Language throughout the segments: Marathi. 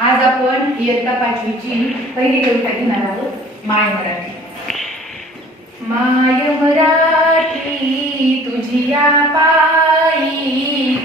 आज आपण इयत्ता पाचवीची पहिली कविता घेणार आहोत माय मराठी माय मराठी तुझी या पायी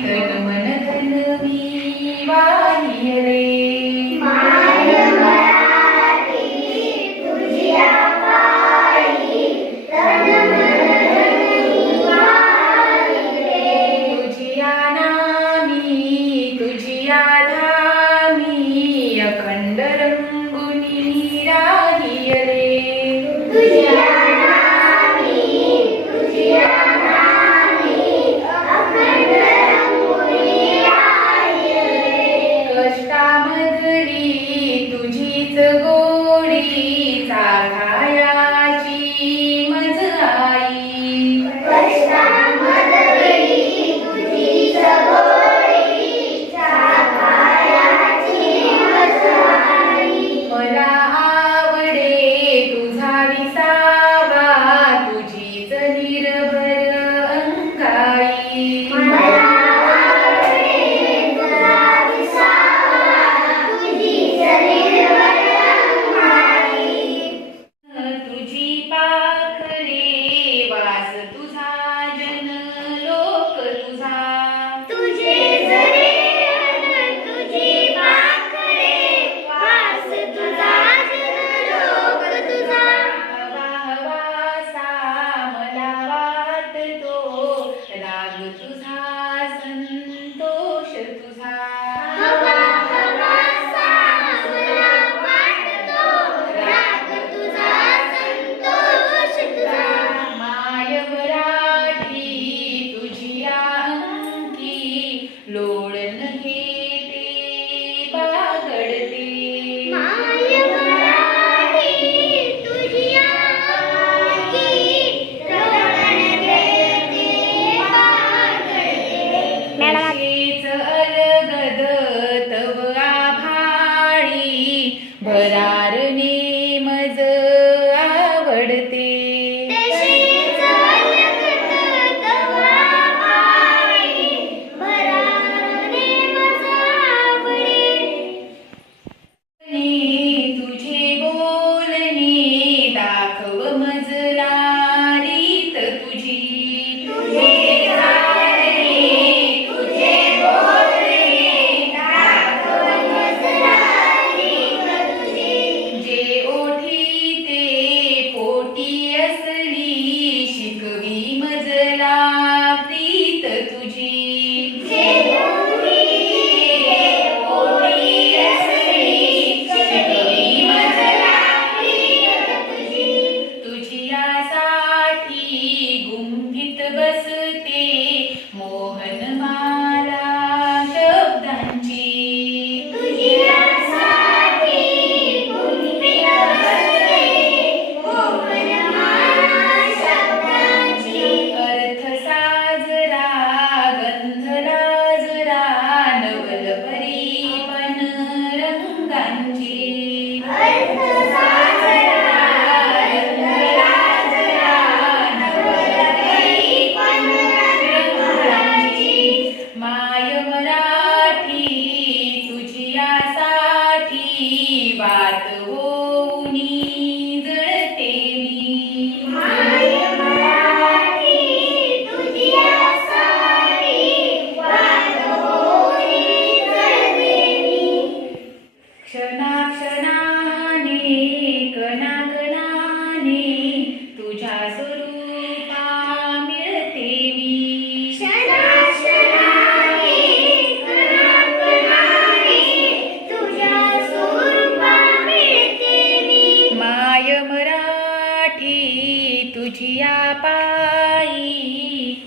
तुझिया पाई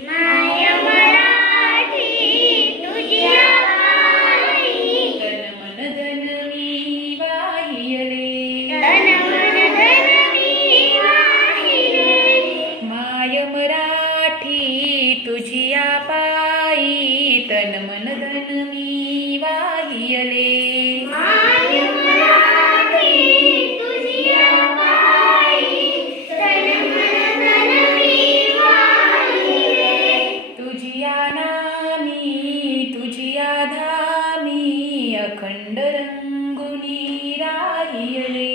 माय मराठी तुझिया पायी। तन मन धन मी वाहिले मन धन मी वाहिले मराठी तुझिया पाई तन मन धन मी നീരാരിയലേ